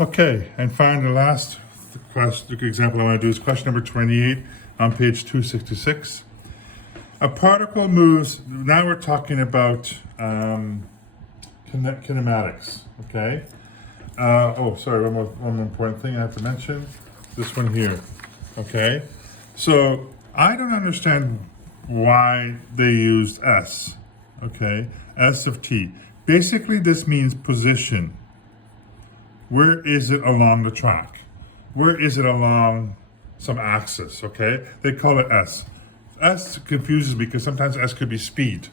Okay, and finally, the last example I want to do is question number 28 on page 266. A particle moves, now we're talking about kinematics, okay? Sorry, one more important thing I have to mention. This one here, okay? So I don't understand why they used S, okay? S of t. Basically, this means position. Where is it along the track? Where is it along some axis, okay? They call it S. S confuses me because sometimes S could be speed,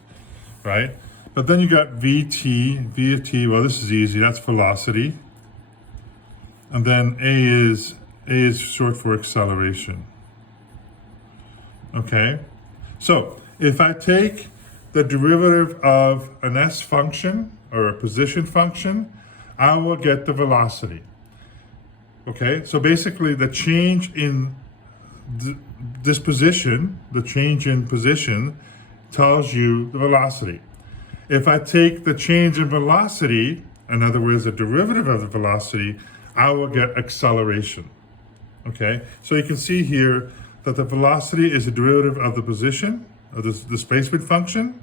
right? But then you got V of t, well, this is easy, that's velocity. And then A is short for acceleration. Okay? So, if I take the derivative of an S function or a position function, I will get the velocity. Okay? So basically the change in this position, the change in position tells you the velocity. If I take the change in velocity, in other words, the derivative of the velocity, I will get acceleration. Okay, so you can see here that the velocity is a derivative of the position, of the displacement function,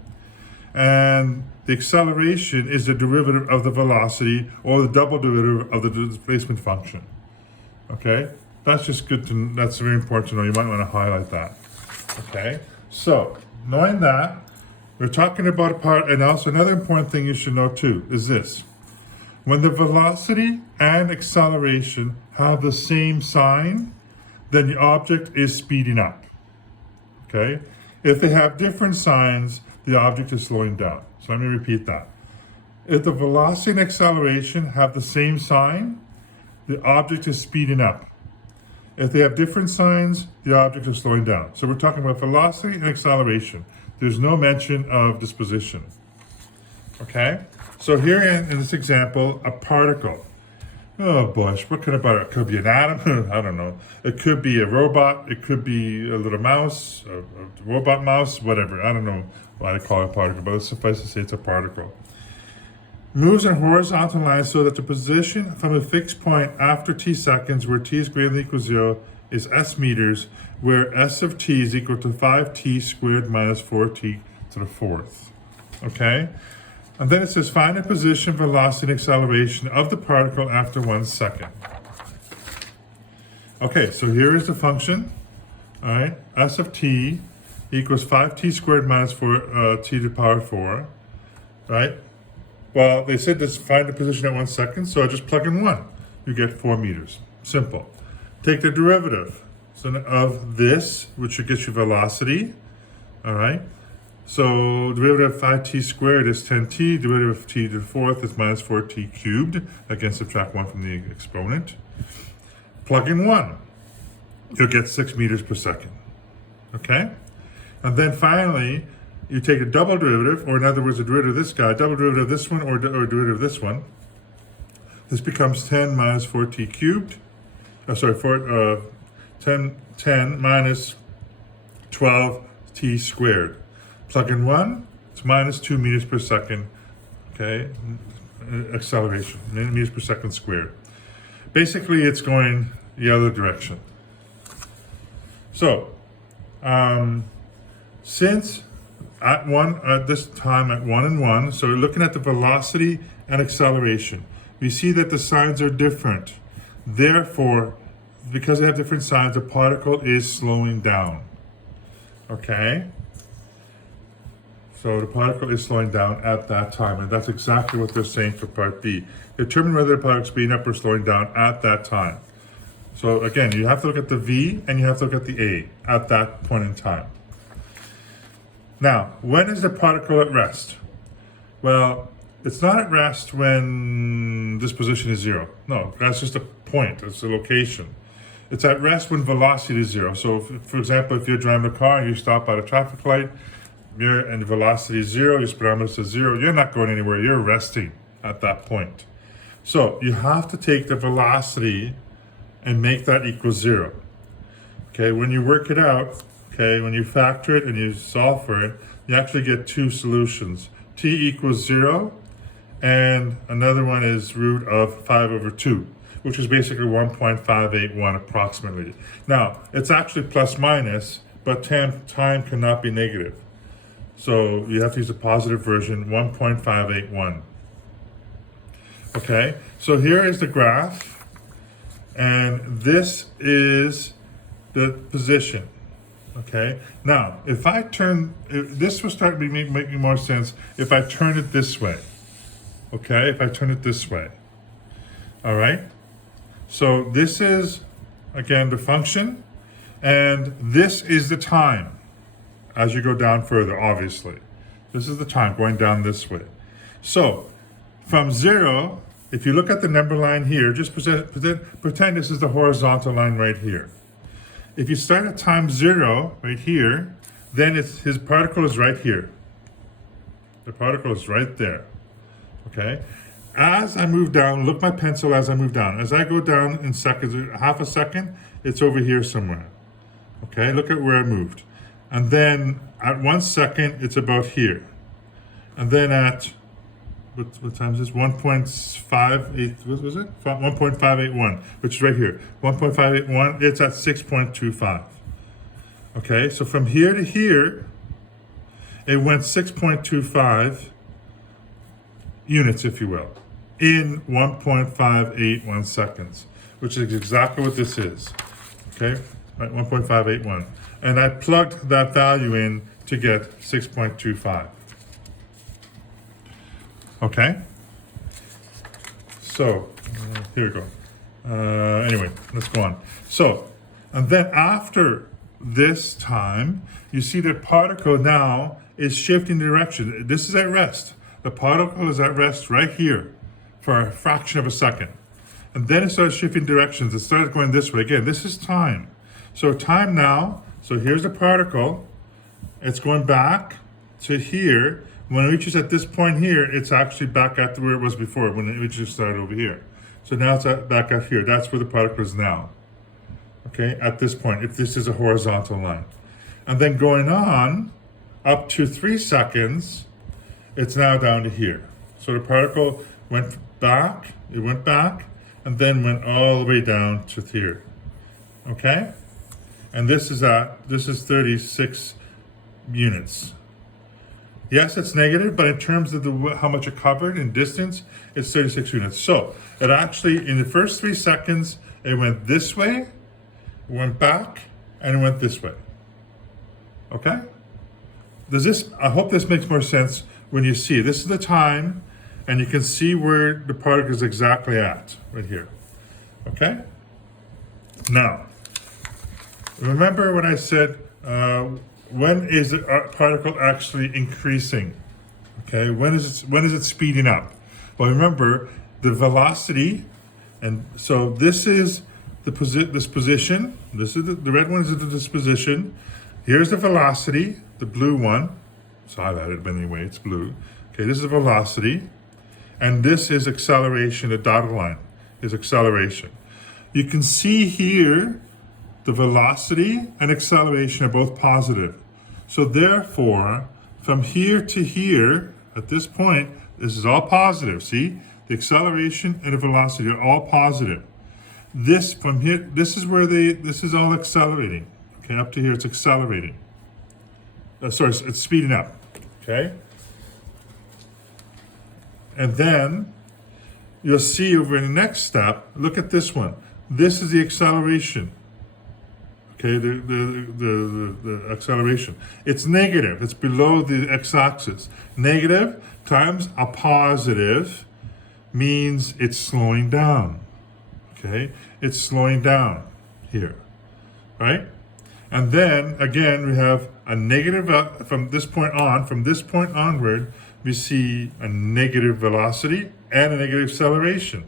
and the acceleration is the derivative of the velocity or the double derivative of the displacement function. Okay, that's just good to, that's very important to know. You might want to highlight that. Okay, so knowing that, we're talking about a part, and also another important thing you should know too is this. When the velocity and acceleration have the same sign, then the object is speeding up. Okay? If they have different signs, the object is slowing down. So let me repeat that. If the velocity and acceleration have the same sign, the object is speeding up. If they have different signs, the object is slowing down. So we're talking about velocity and acceleration. There's no mention of disposition. Okay? So here in this example, a particle. Oh boy, what could about it? It could be an atom, I don't know. It could be a robot, it could be a little mouse, a robot mouse, whatever. I don't know why I call it a particle, but suffice to say it's a particle. Moves in horizontal lines so that the position from a fixed point after t seconds, where t is greater than or equal to 0, is s meters, where s of t is equal to 5t squared minus 4t to the fourth. Okay? And then it says find the position, velocity, and acceleration of the particle after 1 second. Okay, so here is the function. All right, s of t equals 5t squared minus 4t to the power 4. Right? Well, they said this find the position at 1 second, so I just plug in 1. You get 4 meters. Simple. Take the derivative of this, which gets you velocity. All right. So derivative of 5t squared is 10t, derivative of t to the fourth is minus 4t cubed. Again, subtract 1 from the exponent. Plug in 1. You'll get 6 meters per second. Okay? And then finally, you take a double derivative, or in other words, a derivative of this guy, double derivative of this one, or derivative of this one. This becomes 10 minus 4t cubed. 10 minus 12t squared. Plug in 1, it's minus 2 meters per second, okay, acceleration, meters per second squared. Basically, it's going the other direction. So, since at this time at 1 and 1, so we're looking at the velocity and acceleration. We see that the signs are different. Therefore, because they have different signs, the particle is slowing down, okay? So the particle is slowing down at that time, and that's exactly what they're saying for part B. Determine whether the particle is speeding up or slowing down at that time. So again, you have to look at the V and you have to look at the A at that point in time. Now, when is the particle at rest? Well, it's not at rest when this position is 0. No, that's just a point, it's a location. It's at rest when velocity is 0. So for example, if you're driving a car and you stop at a traffic light, and the velocity is 0, your speedometer is 0, you're not going anywhere, you're resting at that point. So you have to take the velocity and make that equal 0. Okay, when you work it out, okay, when you factor it and you solve for it, you actually get 2 solutions. T equals 0, and another one is root of 5 over 2. which is basically 1.581 approximately. Now, it's actually plus minus, but time cannot be negative. So you have to use a positive version, 1.581. Okay, so here is the graph, and this is the position. Okay, now if I turn, this will start making more sense if I turn it this way. Okay, if I turn it this way. All right, so this is, again, the function, and this is the time as you go down further, obviously. This is the time going down this way. So from 0, if you look at the number line here, just pretend this is the horizontal line right here. If you start at time 0 right here, then his particle is right here. The particle is right there. Okay? As I move down, look my pencil as I move down. As I go down in seconds, half a second, it's over here somewhere. Okay? Look at where I moved. And then at 1 second, it's about here. And then at, what time is this? 1.58, what was it? 1.581, which is right here. 1.581, it's at 6.25. Okay, so from here to here, it went 6.25 units, if you will, in 1.581 seconds, which is exactly what this is. Okay, right, 1.581. And I plugged that value in to get 6.25. Okay, so here we go. Anyway, let's go on. So, and then after this time, you see that particle now is shifting direction. This is at rest. The particle is at rest right here for a fraction of a second. And then it starts shifting directions. It starts going this way. Again, this is time. So time now, so here's the particle. It's going back to here. When it reaches at this point here, it's actually back at where it was before, when it reaches started over here. So now it's back at here. That's where the particle is now. Okay, at this point, if this is a horizontal line. And then going on, up to 3 seconds, it's now down to here. So the particle went back, and then went all the way down to here. Okay? And this is 36 units. Yes, it's negative, but in terms of how much it covered in distance, it's 36 units. So it actually, in the first 3 seconds, it went this way, went back, and it went this way. Okay? I hope this makes more sense when you see. This is the time, and you can see where the particle is exactly at, right here. Okay? Now, remember when I said, when is the particle actually increasing? Okay, when is it speeding up? Well, remember the velocity, and so this is this position. This is the red one is this position. Here's the velocity, the blue one. It's highlighted, but anyway, it's blue. Okay, this is the velocity, and this is acceleration. The dotted line is acceleration. You can see here the velocity and acceleration are both positive. So therefore, from here to here, at this point, this is all positive. See? The acceleration and the velocity are all positive. This from here, this is where this is all accelerating. Okay, up to here it's accelerating. Sorry, it's speeding up. Okay? And then you'll see over in the next step, look at this one. This is the acceleration. Okay, the acceleration. It's negative. It's below the x-axis. Negative times a positive means it's slowing down. Okay, it's slowing down here, right? And then again, we have a negative from this point onward, we see a negative velocity and a negative acceleration.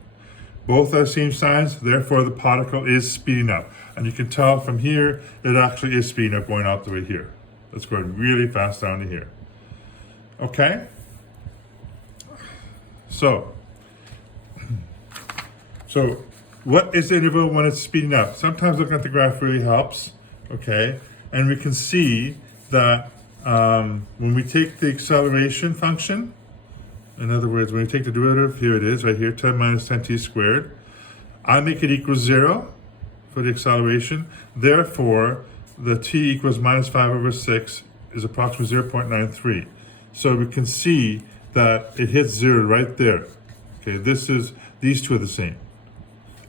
Both are the same signs, therefore the particle is speeding up. And you can tell from here, it actually is speeding up going out the way here. It's going really fast down to here. Okay? So what is the interval when it's speeding up? Sometimes looking at the graph really helps, okay? And we can see that when we take the acceleration function, in other words, when we take the derivative, here it is, right here, 10 minus 10t squared, I make it equal 0 for the acceleration. Therefore, the t equals minus 5 over 6 is approximately 0.93. So we can see that it hits 0 right there. Okay, these two are the same.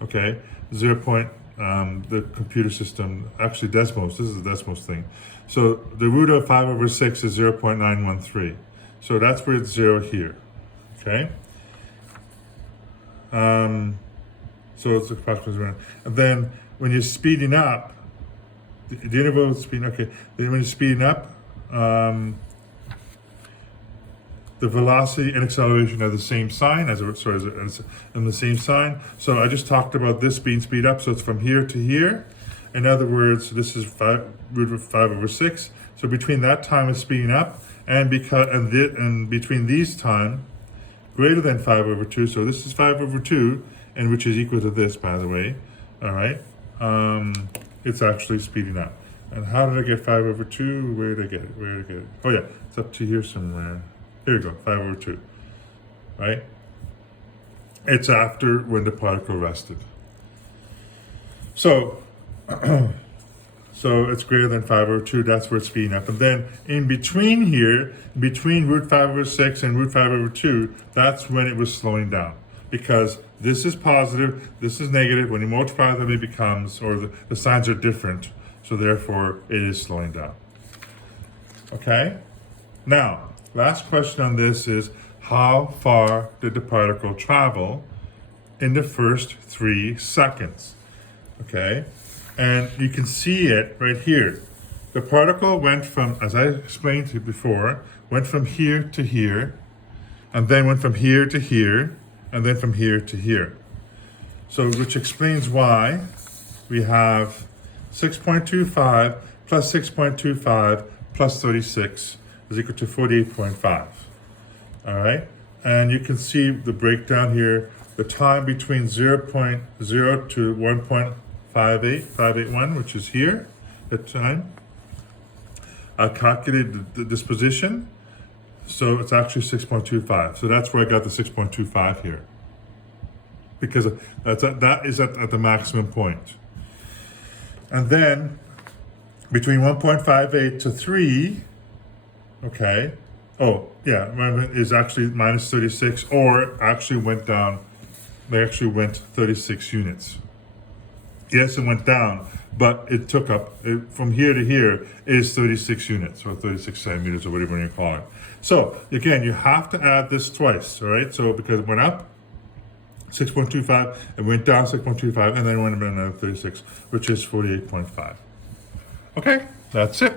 Okay, 0. The computer system, actually Desmos, this is the Desmos thing. So the root of 5 over 6 is 0.913. So that's where it's 0 here. Okay. So it's approximately 0. And then when you're speeding up, the interval is speeding, okay. Then when you're speeding up, the velocity and acceleration are the same sign in the same sign. So I just talked about this being speed up, so it's from here to here. In other words, this is root of 5 over 6. So between that time of speeding up and between these time greater than 5 over 2. So this is 5 over 2, and which is equal to this, by the way. All right. It's actually speeding up. And how did I get 5 over 2? Where did I get it? Oh yeah, it's up to here somewhere. Here we go, 5 over 2, right? It's after when the particle rested. So, so it's greater than 5 over 2, that's where it's speeding up. And then in between here, between root 5 over 6 and root 5 over 2, that's when it was slowing down. Because this is positive, this is negative. When you multiply them, it becomes, or the signs are different. So therefore, it is slowing down. Okay? Now, last question on this is, how far did the particle travel in the first 3 seconds? Okay, and you can see it right here. The particle went from, as I explained to you before, went from here to here, and then went from here to here, and then from here to here. So, which explains why we have 6.25 plus 6.25 plus 36 is equal to 48.5. All right, and you can see the breakdown here. The time between 0.0 to 1.581, which is here, the time. I calculated the disposition, so it's actually 6.25. So that's where I got the 6.25 here, because that is at the maximum point. And then between 1.58 to 3. Okay. Oh, yeah, is actually minus 36, or actually went down. They actually went 36 units. Yes, it went down, but it took up, from here to here is 36 units, or 36 centimeters, or whatever you call it. So, again, you have to add this twice, all right? So, because it went up 6.25, it went down 6.25, and then it went another 36, which is 48.5. Okay, that's it.